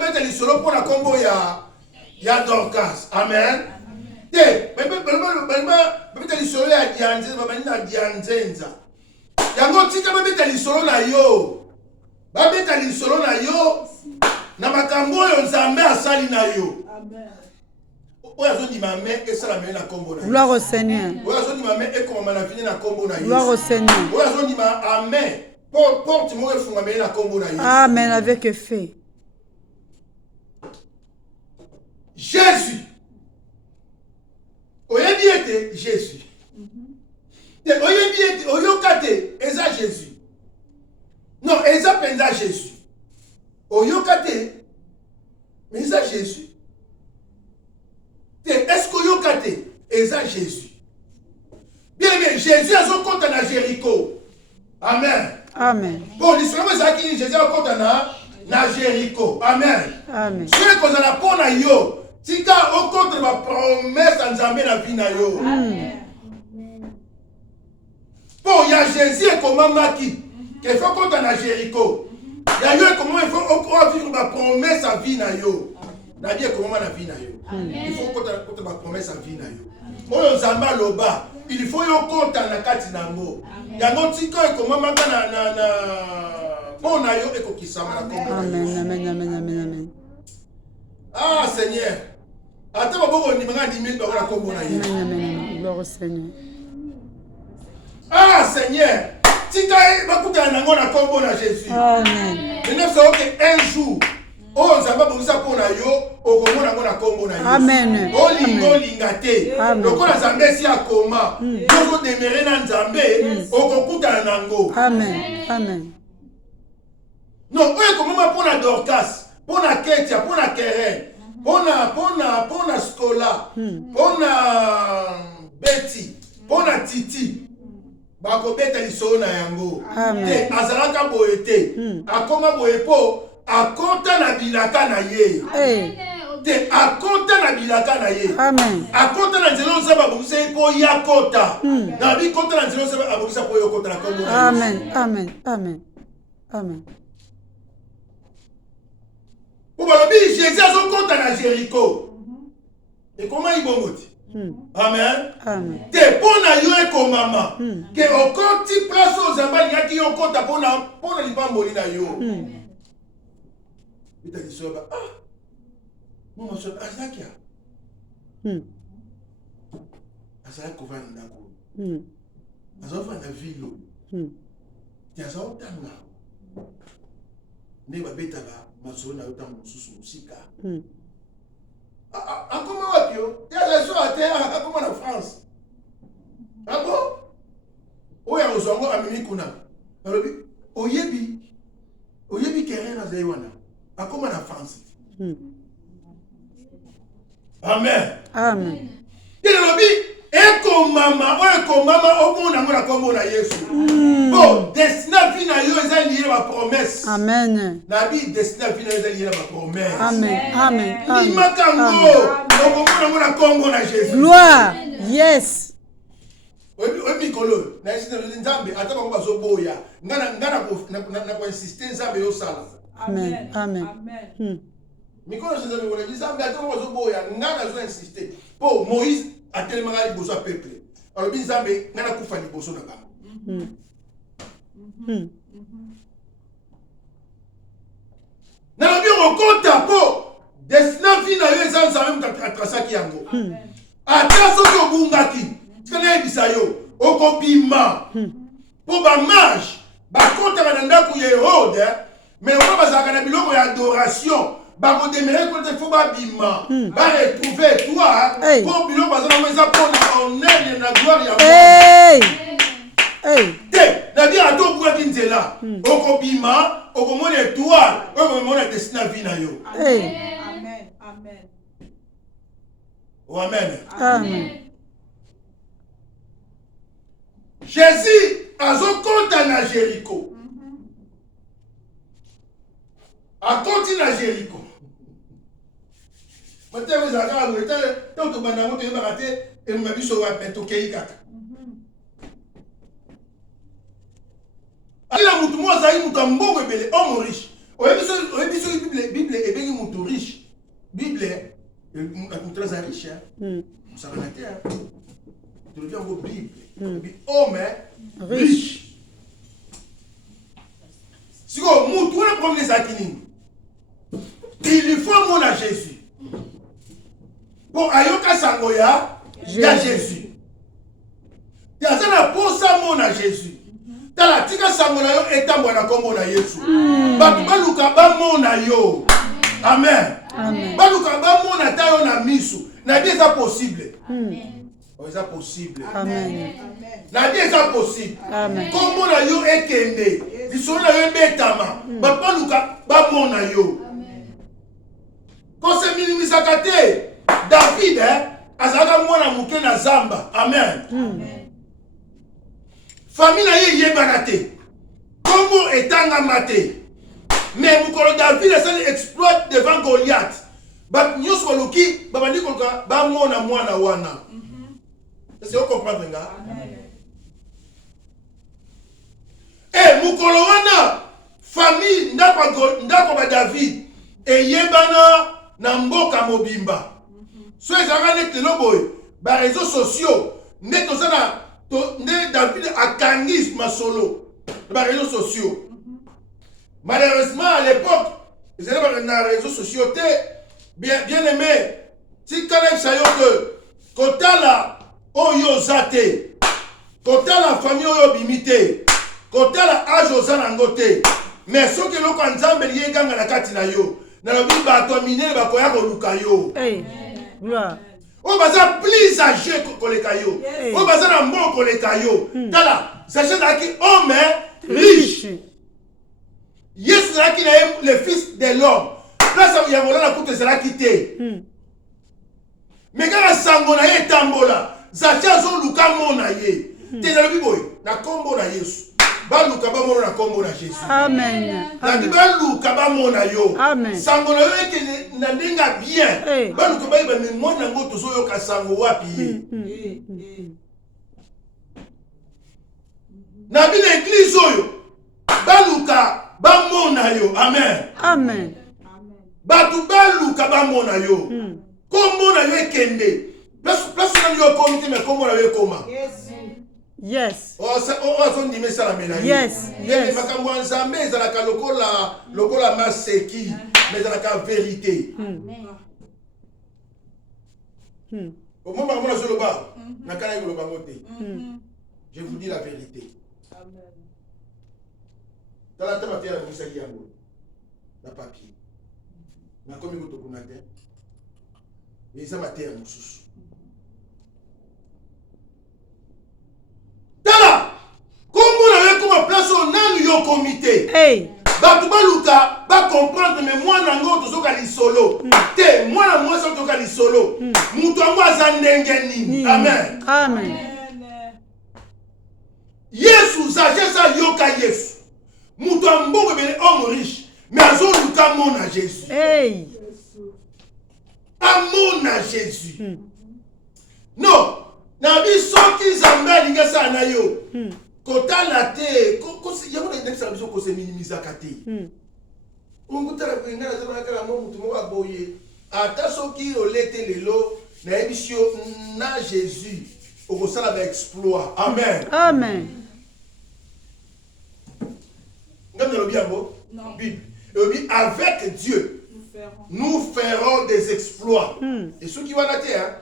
mettre les solos pour la combo ya Dorcas. Amen. Te, mettre les solos ya Dianzenza. Yango tika mettre les solos na yo. Ba mettre les solos na yo. Na makambo yo Nzambe asali na yo. Amen. Gloire au Seigneur. Gloire au Seigneur. Amen, avec effet. Jésus. Oyebi Jésus. Oyebi oyokate eza Jésus. Non, eza penza Jésus. Oyokate mais eza Jésus. Est-ce que vous avez eza Jésus? Bien, Jésus a son compte à Jéricho. Amen. Amen. Bon, l'histoire c'est que Jésus a son compte à Jéricho. Amen. Amen. Ce que vous avez pour na yo, si tu as au compte de ma promesse en Zambé la vie na yo. Amen. Bon, il y a Jésus et comment maki qui fait compte à Jéricho. Il y a eu comment il faut vivre ma promesse en vie na yo. Na vie comment na vie na yo. Il faut que ma promesse en vie na yo. Oyo Nzamba loba, il faut yo compta na kati nango. Yango tika comment maka na bon na yo ekokisama na kombo. Amen, amen, amen, amen, amen. Ah Seigneur. Ata baboko ni manga 10 000 ba na kombo na yo. Amen, amen, amen. Gloire au Seigneur. Ah Seigneur. Tika bakuta nango na kombo na Jésus. Amen. Il ne faut qu'un jour oh Nzamba bongisa pona yo okomona ngona kombo na yo. Amen. Olingo lingate. Lokola Nzambe si akoma. Yo demere na Nzambe okokuta nango. Amen. Amen. Non, oyo komoma pona Dorcas, pona Ketia, pona Keren, pona Scola, pona Betty, pona Titi. Bako beta lisolo na yango. Te azalaka boye te. Akoma boye po akota na bilaka na ye. Te akota na bilaka na ye. Amen. Akota na nzelo nzaba bongisa po yakota. Na bi kota na nzelo nzaba abongisa po yokota na kombo na ye. Amen. Amen. Amen. Amen. Pour balobi Jésus azokota na Jéricho. Et comment il bongoti? Amen. Amen. Te pona yo ekomama. Ke okoti place aux Nzamba yaki yokota pona libamboli na yo. Il t'a dit ça, ah, mon soeur, Azakia. Azakia, qu'on va en Nago. Azakia, on a vu l'eau. Tu as un temps. Ne va bêta là, ma soeur n'a autant mon sous musica. Ah, comment va Pio? Il y a la soeur à terre, comment en France? Ah bon? Oh, il y a un zongo à Mimikuna. Alors, Oyebi Keren à Zaywana. Comment en France? Amen. Amen. Il a dit, eko mama, au monde na kombo na Yesu. Bon, destina vie na yo eza lié ma promesse. Amen. Na bi destina vie na yo eza lié ma promesse. Amen. Amen. Ni makango, au monde na kombo na Jésus. Gloire. Yes. Obi kolo, na esi na Nzambe ata ba bazo boya. Ngana ko insister Nzambe yo sala. Amen. Amen. Amen. Mikolo Nzambe wona Nzambe ata ba bazo boya, ngana zo insister. Po Moïse a tellement allé bozo à peuple. Alors Nzambe ngana kufa ni bozo na bango. Na bio okota po destina vie na yo eza Nzambe mutatrasaki yango. Ata soki obungaki, tikana ebisa yo okobima. Po ba mage bakota na ndako ya Hérode, mais on va bazaka na biloko ya adoration. Bako demere ko te fo ba bima. Ba retrouver toi pour biloko bazana meza pour na honneur na gloire ya Mungu. Te, na bien ato buka kinzela. Okobima, okomona étoile, okomona destina vie na yo. Amen. Amen. Oh, amen. Amen. Jésus azokota na Jéricho. Akoti na Jéricho. Maintenant vous avez un retard, tant que banamo te va rater et vous m'avez sauvé à tokei kaka. Ala mutu mo za mutu mbongo ebele homme riche. Oyebiso Bible ebeli mutu très riche. Ça va la terre. Tu reviens au Bible. Homme riche. Si vous avez le problème il lui faut un mot à Jésus. Pour Ayoka Sangoya, il y a Jésus. Il y a un mot à Jésus. Tala tika Sangoya yo etambo na kombo na Yesu. Baluka ba mo na yo. Amen. Baluka ba mo na tayo na misu. Na dit ça possible. Oh, c'est possible. Amen. Na dit ça possible. Amen. Kombo na yo ekende. Bisona yo betama. Baluka ba mo na yo. Quand c'est minimisaka te, David, azaka mwana muke na zamba. Amen. Famille na ye yebana te. Kombo etanga mate. Mais mukolo David a fait exploit devant Goliath. Ba nyoso loki babandi kolka ba mona mwana wana. Est-ce que vous comprenez nga? Eh mukolo wana famille ndako ba David e yebana na mboka mobimba. So ezaka nete loboy ba réseaux sociaux neto sana ne David akangis masolo ba réseaux sociaux. Malheureusement à l'époque ils étaient pas dans les réseaux sociaux bien aimé si quand même ça yo que kotala oyo zate kotala famille oyo bimité kotala âge ozana ngote mais ce que loko nzambe lié ganga na kati na yo na lobi bato minere bakoya koluka yo. Gloire. O baza plus âgé koleka yo. O baza na mbo koleka yo. Tala, sachez que homme riche. Yesu zaki na le fils de l'homme. Place ya molala kutu sera quitté. Mais quand sango na ye tambola, zacha zo luka mona ye. Te na lobi boy, na kombo na Yesu. Baluka ba mona na kombo na Jésus. Amen. Na baluka ba mona yo. Amen. Sango na yo ke na ndinga bien. Baluka ba iba mi mona ngoto zo yo ka sango wapi. Na bi l'église oyo. Baluka ba mona yo. Amen. Amen. Batu baluka ba mona yo. Kombo na yo ekende. Place na yo komite me kombo na yo koma. Yes. Oh, son dit ça la médaille. Yes. Yes. Makambo nzambe ezalaka lokola maseki, mais ezalaka vérité. Au moment où on a le bas, nakana yo bangote. Je vous dis la vérité. Amen. Dans la table à la musaki yango. Na papier. Na komi ko tokunate. Et ça m'a terre mususu. Tala! Comment on avait comme place au nan yo comité? Hey! Ba tubaluka ba comprendre mais moi nango tozoka li solo. Te moi na moi so tozoka li solo. Mutu ango azandenge nini. Amen. Amen. Yesu zaje sa yoka Yesu. Mutu ambongo bele homme riche mais azoluka mona Jésus. Hey! Amona Jésus. Non. Na bi soki zamba linga sana yo. Kotala te, yango na ndekisa biso ko se minimiser kate. Ungutala kwinga zama kala mo mutu mo aboye. Ata soki olete lelo na ebisio na Jésus. Oko sala ba exploit. Amen. Amen. Ngam na biabo? Non. Bible. Et avec Dieu, nous ferons des exploits. Et ceux qui vont la terre,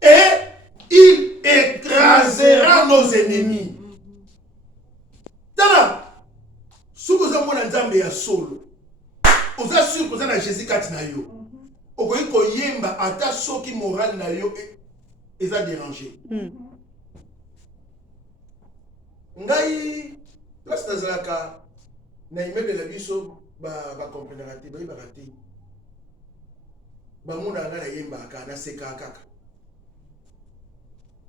et il écrasera nos ennemis. Tala, si vous avez un nzambe ya solo, vous êtes sûr que vous avez Jésus kati na yo. Vous voyez que yemba ata soki moral na yo et ça dérangé. Ngai, place nazalaka na immeuble la biso ba comprendra te ba raté. Ba mona ngana yemba ka na seka kaka.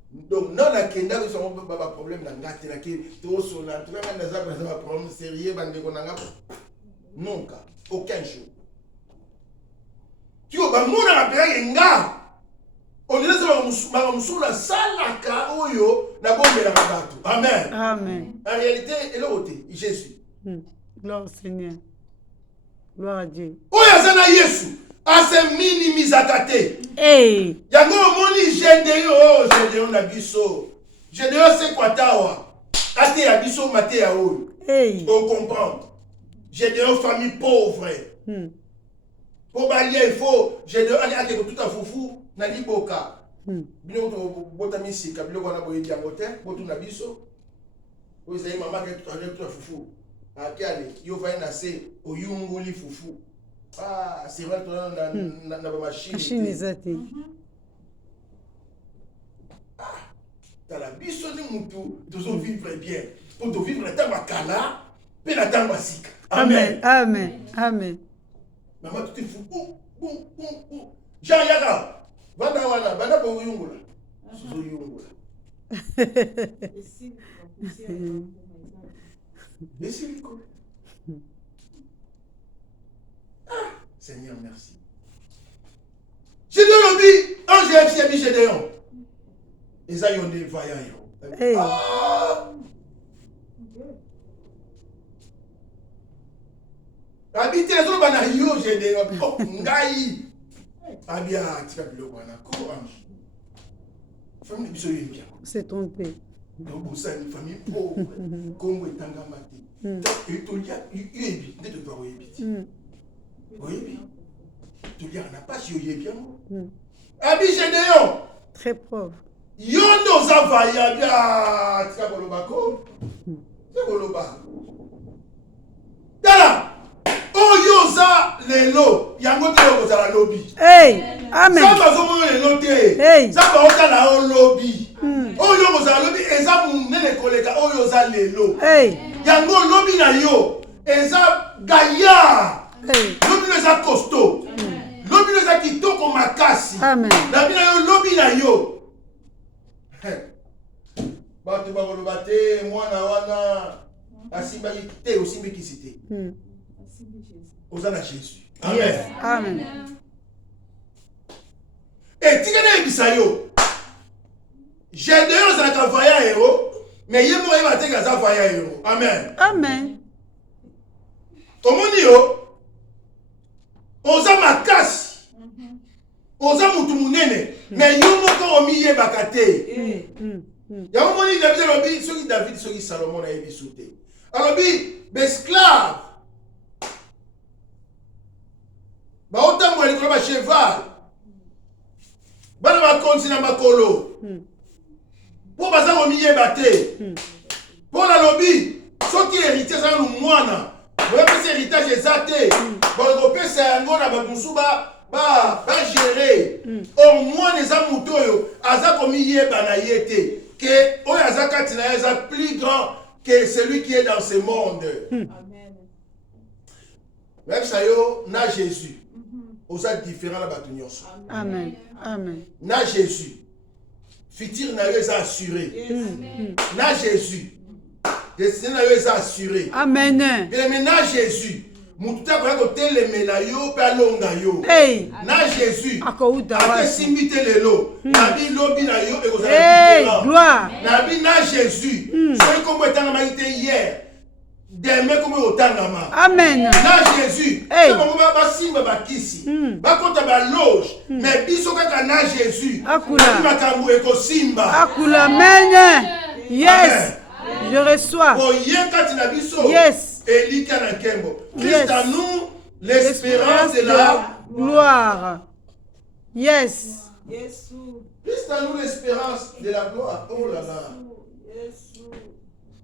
Donc non la kenda que son ba problème na ngate na ki to so na tu na za ba problème sérieux bande ko nanga non ka aucun jour. Tu ba mona na pera nga on est là musula salaka oyo na bombe la bato. Amen. Amen. En réalité elle est Jésus. Gloire au Seigneur. Gloire à Dieu. Oya zana Yesu ase minimisaka te. Hey. Yango omoni Gédéon na biso. Gédéon c'est quoi tawa? Ate ya biso mate ya oyo. Hey. On comprend. Gédéon famille pauvre. Pour balier il faut Gédéon ake tout à foufou na liboka. Bino botami sika biloko na boyebi yango te, botu na biso. Oyo ezali mama ke tout à foufou. Akale yo va na se oyunguli foufou. Ah, c'est vrai que na machine. Machine ezati. Dans la biso ni mutu, nous vivre bien. Pour de vivre tant makala, pe na tant masika. Amen. Amen. Amen. Maman tout est fou. Boum. Jean Yaga. Banda wana, banda po yungula. Suzo yungula. Besiliko. Seigneur, merci. Gédéon dit, ange FCM Gédéon. Et ça, ils ont des vaillants. Hey. Habiter les autres banayos, Gédéon. Oh, ngai. Abia, tu vas plus le voir. Courage. Famille de Bissoye bien. C'est ton père. Donc, vous savez, une famille pauvre. Comme vous êtes en gamate. Et tout le monde, il est bien. Il est bien. Oui, tu dis, on n'a pas si vous êtes bien. Abi Gédéon. Très pauvre. Yondo Zavaya, bien. Tu vas pour le bako. Tu vas pour le bako. Tala. Oyoza lelo. Yango te yoza la lobby. Hey. Amen. Ça va zomo lelo te. Hey. Ça va ota la lobby. Oyoza la lobby. Eza munene koleka. Oyoza lelo. Hey. Yango lobby na yo. Eza gaya. Hey. Lobby na eza costaud. Lobby na eza kitoko makasi. Amen. Na bina yo lobby na yo. Bato bakoloba te mwana wana asimbaki te osimbikisi te. Oza na Jésus. Amen. Yes. Amen. Et tika na ebisa yo. Gédéon azalaka vaillant héros, mais ye moko yeba te aza vaillant héros. Amen. Amen. Omoni yo. Oza makasi. Oza mutu munene, mais yo moko omiyebaka te. Yango moni David alobi soki David soki Salomon ayebi so te. Alobi besclave. Baotambola likolo ba cheval. Bana bakonzi na makolo. Po baza komiyeba te. Po alobi soki héritier za lu mwana. Boyepesa héritage eza te. Bakopesa yango na bamusu ba gérer. Au moins eza mutu oyo aza komiyeba na ye te. Que oyo aza kati na ye eza plus grand que celui qui est dans ce monde. Amen. Même ça yo na Jésus. Oza différent na bato nyonso. Amen. Amen. Na Jésus. Futur na yo eza assuré. Na Jésus. Destiné na yo eza assuré. Amen. Bien na Jésus. Mututa kwa kotelemela yo pe alonga yo. Hey. Na Jésus. Akouta Ate wasi. simbite lelo. Na bi lobi na yo e kozala Hey. différent. Gloire. Na bi na Jésus. Soki kombo etangama ite hier. Demain kombo otangama. Amen. Na Jésus. Hey. C'est bon basimba bakisi. Bakota ba loge. Mais biso kaka na Jésus. Akula. Makambo ekosimba. Akula. Amen. Yes. Je reçois. Oye kati na biso. Yes. Elika na nkembo. Christ Yes. en nous l'espérance de la gloire. Yes. Jésus. Christ en nous l'espérance de la gloire. Oh là là. Jésus.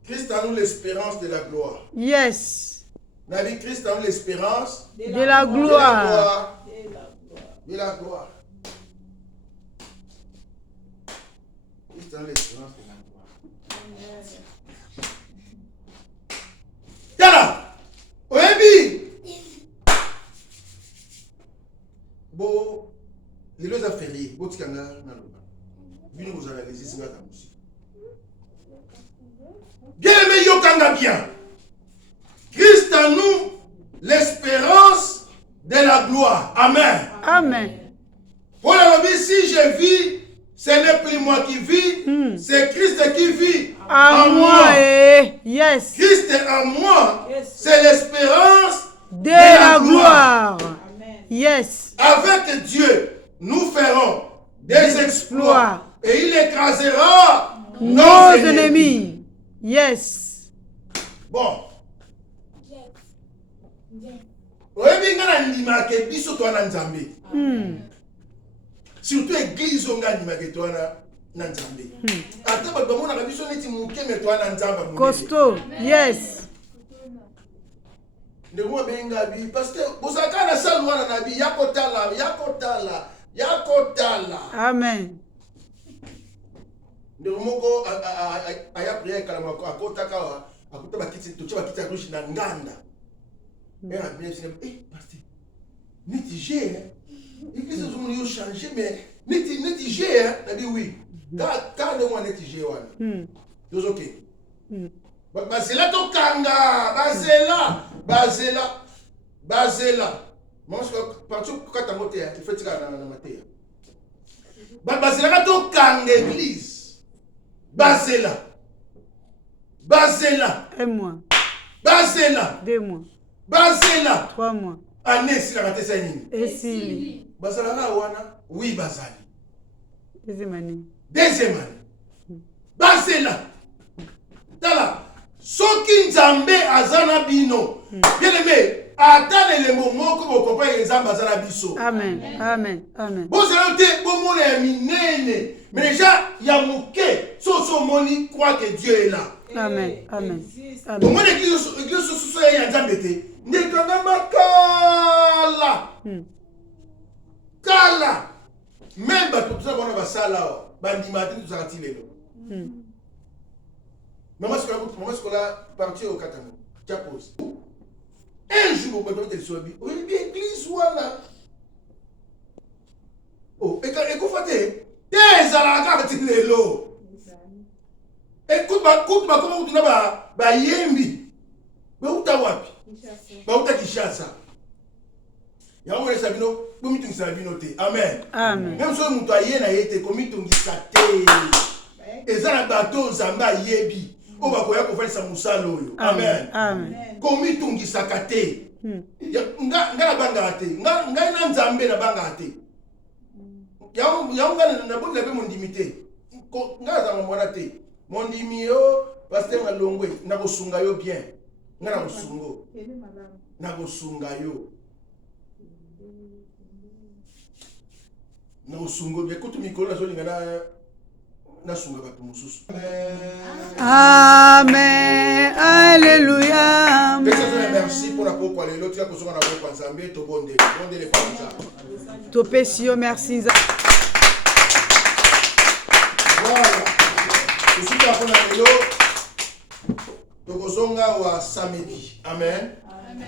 Christ en nous l'espérance de la gloire. Yes. Nabi Christ en nous l'espérance De la gloire. De la gloire. de la gloire. Christ en nous l'espérance de la gloire. Tala. Oyebi. Bo lelo za férié. Bo tikanga na loba. Bino vous allez laisser ça comme ça. Bien-aimé yokanga bien. Christ en nous l'espérance de la gloire. Amen. Amen. Pour la vie, si je vis, ce n'est plus moi qui vis, c'est Christ qui vit À moi. Yes. Christ en moi, Yes. c'est l'espérance De la gloire. Amen. Yes. Yes. Avec Dieu, nous ferons des exploits. Et il écrasera Nos ennemis. Yes. Bon. Oyebi nga na ndima ke biso to na Nzambe. Surtout église onga ndima ke to na Nzambe. Ata ba bomona ka biso neti muke me to na Nzamba. Costaud. Yes. De moi benga bi parce que bosaka na salwana na bi yakotala. Amen. De moko aya prière kala mako akotaka akuta bakiti to chaba kita rushi na nganda. Elle a bien dit, pasteur, neti j'ai, église ont eu changé, mais neti j'ai, elle dit oui. Quand de moi neti j'ai, c'est ok. Basela to kanga, basela. Moi je partout quand ta moté, il fait tirer na maté. Basela to kanga église. Basela. Un mois. Basela. 2 mois. Basela 3 mois. Année si la raté ça nini. Esili. Basela na wana oui bazali. Deuxième année. Basela. Tala soki Nzambe azana bino. Bien aimé, atane le momoko ko comprendre Nzambe azana biso. Amen. Amen. Amen. Bon c'est te bon mon minene. Mais déjà ya muke so moni croit que Dieu est là. Amen. Amen. Bon mon église so ya Nzambe te. Ndekanga makala. Kala. Même bato tout ça bona basala bandima te tout ça lelo. Maman scola parti au Katanga. Tu pose. Un jour au bateau de Sobi. Oui, bien église voilà. Oh, et qu'on fait des alaga petit lelo. Écoute ma comment tu n'as pas yembi. Mais où t'as wapi? Bah où t'as Kishasa? Ya on sabino, comme tu sabino te. Amen. Amen. Même si on t'a yé na yete comme tu ngisate. Ezana bateau zamba yebi. On va koya ko faire musala oyo. Amen. Amen. Komi tungisaka te. Nga na banga te. Nga na Nzambe na banga te. Ya nga na bonne be mondimité. Nga za mwana te. Mondimi yo pasteur Malongwe na kosunga yo bien. Nga na kosungo. Na kosunga yo. Na kosungo bien kutu mikolo na zolinga na sunga bato mususu. Amen. Alléluia. Merci pour la pourquoi les autres qui sont en avoir Nzambe to bonde les parents. To pesio merci. Voilà. Je suis à Fonamelo. Donc, on va samedi. Amen. Amen.